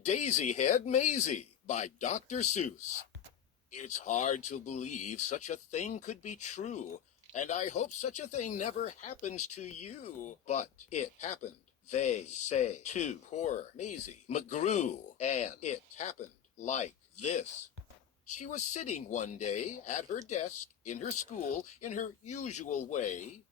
Daisy Head Maisie by Dr. Seuss. It's hard to believe such a thing could be true, and I hope such a thing never happens to you. But it happened. They say to poor Maisie McGrew, and it happened like this. She was sitting one day at her desk in her school in her usual way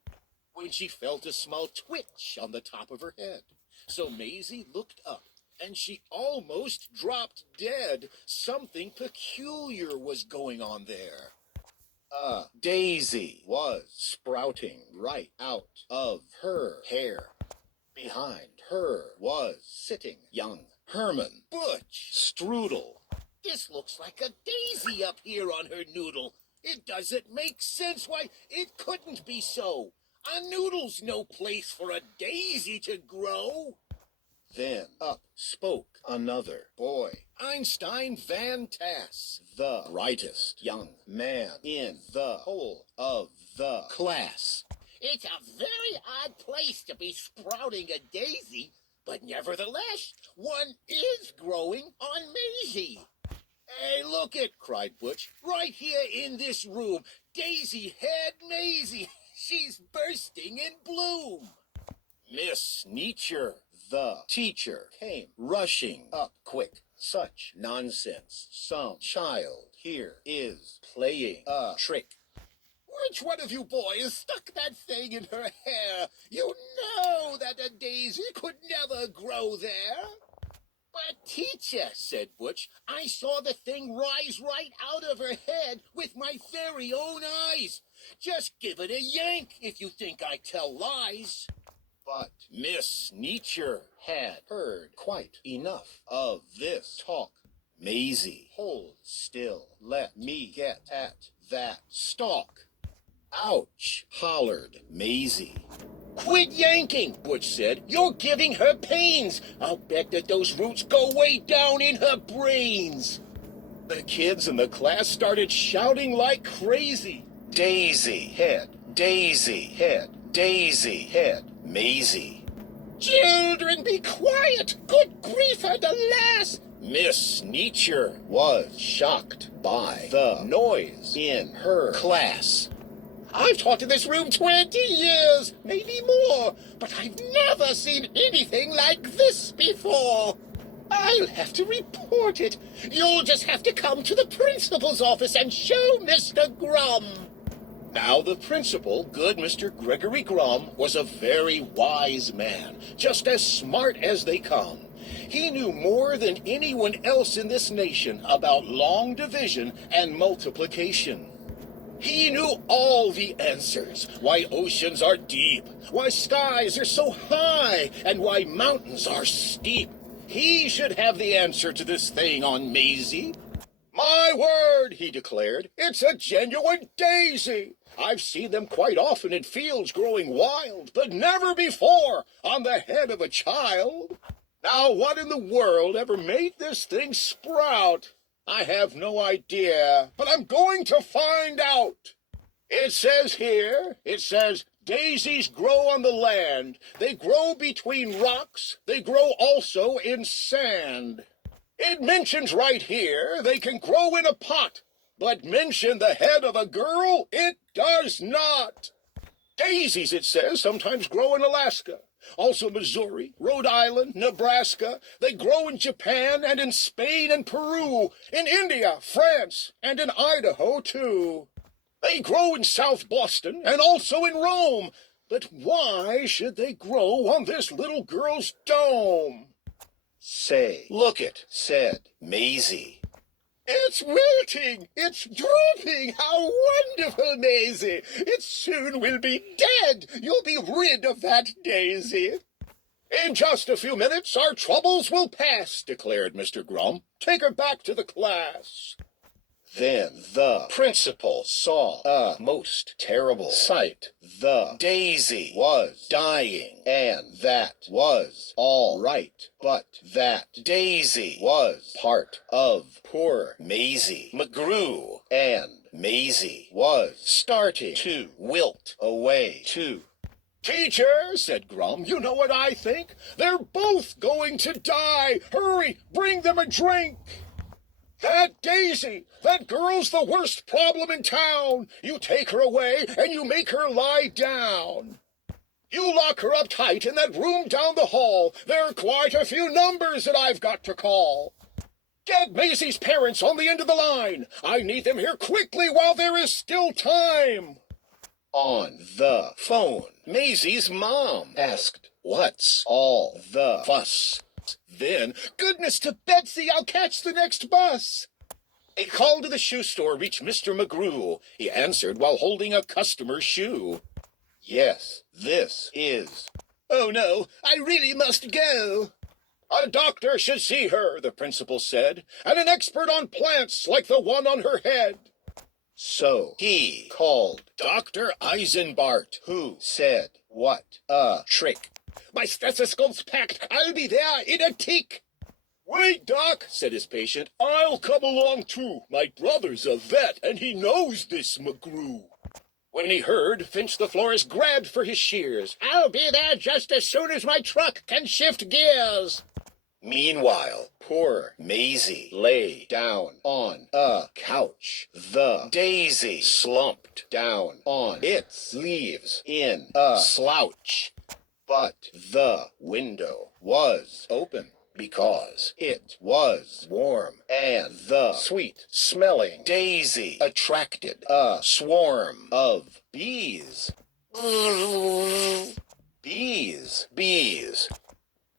when she felt a small twitch on the top of her head. So Maisie looked up, and she almost dropped dead. Something peculiar was going on there. A daisy was sprouting right out of her hair. Behind her was sitting young Herman Butch Strudel. This looks like a daisy up here on her noodle. It doesn't make sense. Why, it couldn't be so. A noodle's no place for a daisy to grow. Then up spoke another boy, Einstein Van Tass, the brightest young man in the whole of the class. It's a very odd place to be sprouting a daisy, but nevertheless, one is growing on Maisie. Hey, look it, cried Butch, right here in this room. Daisy Head Maisie. She's bursting in bloom. Miss Nietzsche, the teacher, came rushing up quick. Such nonsense. Some child here is playing a trick. Which one of you boys stuck that thing in her hair? You know that a daisy could never grow there. But, teacher, said Butch, I saw the thing rise right out of her head with my very own eyes. Just give it a yank if you think I tell lies. But Miss Nietzsche had heard quite enough of this talk. Maisie, hold still. Let me get at that stalk. Ouch, hollered Maisie. Quit yanking, Butch said. You're giving her pains. I'll bet that those roots go way down in her brains. The kids in the class started shouting like crazy. Daisy Head, Daisy Head, Daisy Head, Maisie. Children, be quiet! Good grief and alas! Miss Nietzsche was shocked by the noise in her class. I've taught in this room 20 years, maybe more, but I've never seen anything like this before. I'll have to report it. You'll just have to come to the principal's office and show Mr. Grum. Now the principal, good Mr. Gregory Grum, was a very wise man, just as smart as they come. He knew more than anyone else in this nation about long division and multiplication. He knew all the answers, why oceans are deep, why skies are so high, and why mountains are steep. He should have the answer to this thing on Maisie. My word, he declared, it's a genuine daisy. I've seen them quite often in fields growing wild, but never before on the head of a child. Now, what in the world ever made this thing sprout? I have no idea, but I'm going to find out. It says here, daisies grow on the land. They grow between rocks. They grow also in sand. It mentions right here they can grow in a pot, but mention the head of a girl, it does not. Daisies, it says, sometimes grow in Alaska. Also Missouri, Rhode Island, Nebraska. They grow in Japan and in Spain and Peru, in India, France, and in Idaho, too. They grow in South Boston and also in Rome. But why should they grow on this little girl's dome? Say, look it, said Maisie. It's wilting! It's drooping! How wonderful, Maisie! It soon will be dead! You'll be rid of that daisy! In just a few minutes, our troubles will pass, declared Mr. Grum. Take her back to the class. Then the principal saw a most terrible sight. The daisy was dying, and that was all right. But that daisy was part of poor Maisie McGrew, and Maisie was starting to wilt away too. Teacher, said Grum, you know what I think? They're both going to die. Hurry, bring them a drink. That Daisy, that girl's the worst problem in town. You take her away and you make her lie down. You lock her up tight in that room down the hall. There are quite a few numbers that I've got to call. Get Maisie's parents on the end of the line. I need them here quickly while there is still time. On the phone, Maisie's mom asked, "What's all the fuss?" Then, "Goodness to Betsy, I'll catch the next bus." A call to the shoe store reached Mr. McGrew. He answered while holding a customer's shoe. "Yes, this is..." "Oh no, I really must go." "A doctor should see her," the principal said, "and an expert on plants like the one on her head." So he called Dr. Eisenbart, who said, "What a trick. My stethoscope's packed. I'll be there in a tick." "Wait, Doc," said his patient. "I'll come along too. My brother's a vet, and he knows this McGrew." When he heard, Finch the florist grabbed for his shears. "I'll be there just as soon as my truck can shift gears." Meanwhile, poor Maisie lay down on a couch. The daisy slumped down on its leaves in a slouch. But the window was open because it was warm, and the sweet-smelling daisy attracted a swarm of bees. Bees, bees.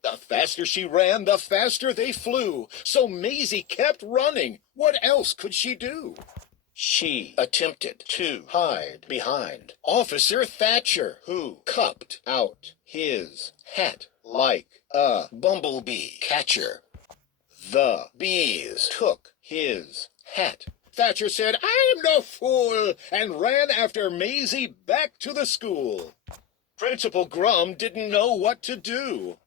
The faster she ran, the faster they flew. So Maisie kept running. What else could she do? She attempted to hide behind Officer Thatcher, who cupped out his hat like a bumblebee catcher. The bees took his hat. Thatcher said, "I'm no fool," and ran after Maisie back to the school. Principal Grum didn't know what to do.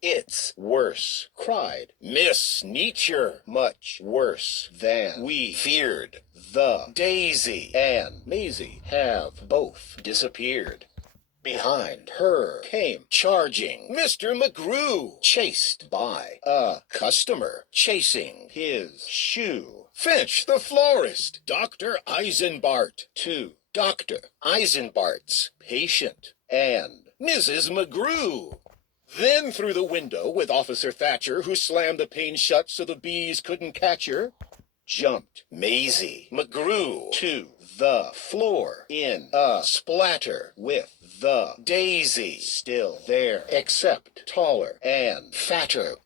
"It's worse," cried Miss Neacher, "much worse than we feared. The daisy and Maisie have both disappeared." Behind her came charging Mr. McGrew, chased by a customer chasing his shoe. Finch the florist, Dr. Eisenbart, to Dr. Eisenbart's patient, and Mrs. McGrew. Then through the window with Officer Thatcher, who slammed the pane shut so the bees couldn't catch her, jumped Maisie McGrew to the floor in a splatter with the daisy still there, except taller and fatter.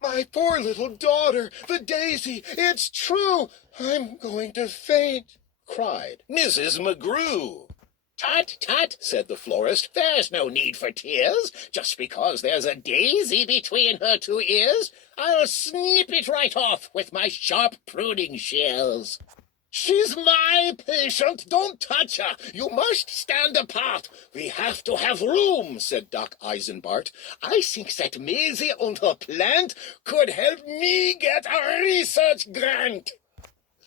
"My poor little daughter, the daisy, it's true. I'm going to faint," cried Mrs. McGrew. "Tut, tut," said the florist, "there's no need for tears. Just because there's a daisy between her two ears, I'll snip it right off with my sharp pruning shears." "She's my patient. Don't touch her. You must stand apart. We have to have room," said Doc Eisenbart. "I think that Maisie and her plant could help me get a research grant."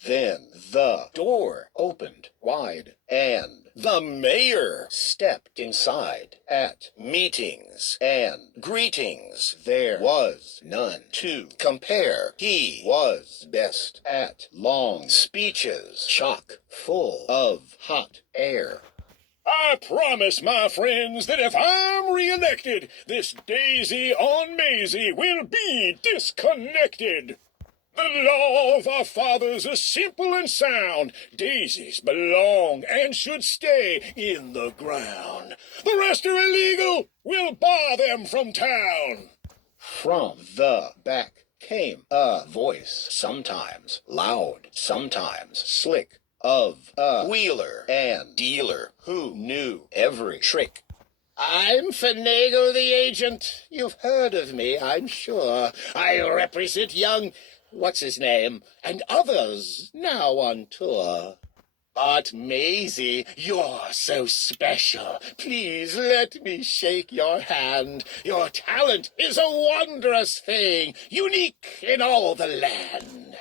Then the door opened wide, and the mayor stepped inside. At meetings and greetings there was none to compare. He was best at long speeches, chock full of hot air. "I promise, my friends, that if I'm re-elected, this daisy on Maisie will be disconnected. The law of our fathers is simple and sound. Daisies belong and should stay in the ground. The rest are illegal. We'll bar them from town." From the back came a voice, sometimes loud, sometimes slick, of a wheeler and dealer who knew every trick. "I'm Finagle the agent. You've heard of me, I'm sure. I represent young... what's-his-name, and others now on tour. But Maisie, you're so special. Please let me shake your hand. Your talent is a wondrous thing, unique in all the land."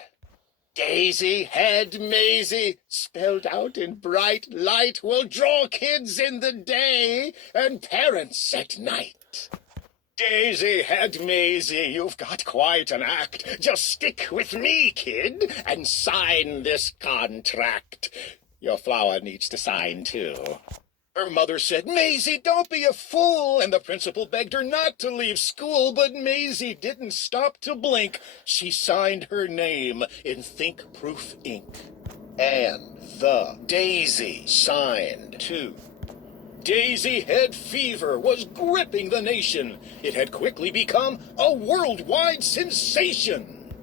Daisy Head Maisie, spelled out in bright light, will draw kids in the day and parents at night. Daisy Head Maisie, you've got quite an act. Just stick with me, kid, and sign this contract. Your flower needs to sign, too. Her mother said, Maisie, don't be a fool, and the principal begged her not to leave school, but Maisie didn't stop to blink. She signed her name in think-proof ink. And the Daisy signed, too. Daisy Head fever was gripping the nation. It had quickly become a worldwide sensation.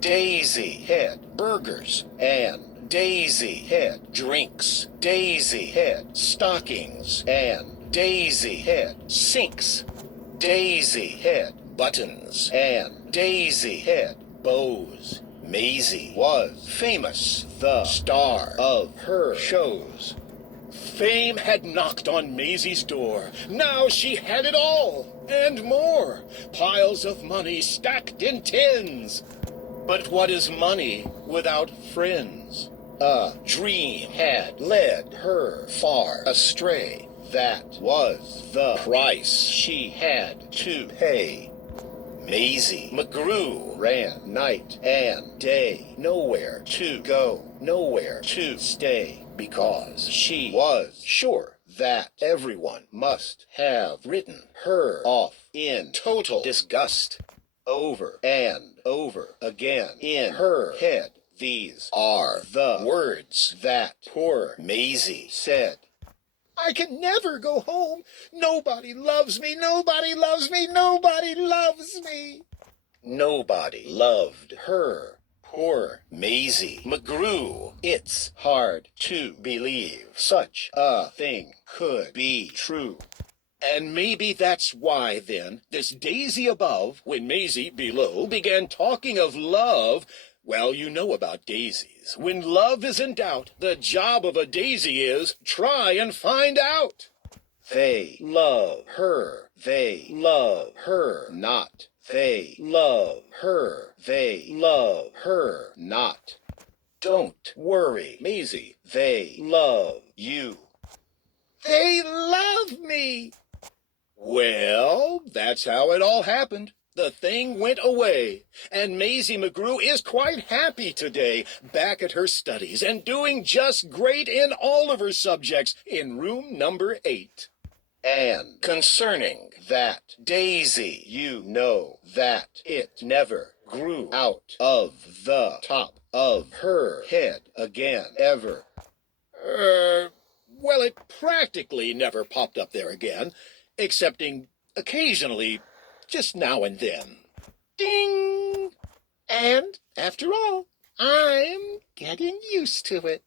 Daisy Head burgers and Daisy Head drinks, Daisy Head stockings, and Daisy Head sinks, Daisy Head buttons, and Daisy Head bows. Maisie was famous, the star of her shows. Fame had knocked on Maisie's door. Now she had it all, and more. Piles of money stacked in tins. But what is money without friends? A dream had led her far astray. That was the price she had to pay. Maisie McGrew ran night and day, nowhere to go, nowhere to stay, because she was sure that everyone must have written her off in total disgust. Over and over again in her head, these are the words that poor Maisie said. I can never go home. Nobody loves me, nobody loves me, nobody loves me. Nobody loved her. Poor Maisie McGrew. It's hard to believe such a thing could be true. And maybe that's why, then, this Daisy above, when Maisie below began talking of love, well, you know about daisies. When love is in doubt, the job of a daisy is try and find out. They love her. They love her not. They love her. They love her not. Don't worry, Maisie. They love you. They love me. Well, that's how it all happened. The thing went away, and Maisie McGrew is quite happy today, back at her studies and doing just great in all of her subjects in room number 8. And concerning that daisy, you know that it never grew out of the top of her head again, ever. Well, it practically never popped up there again, excepting occasionally, just now and then. Ding! And, after all, I'm getting used to it.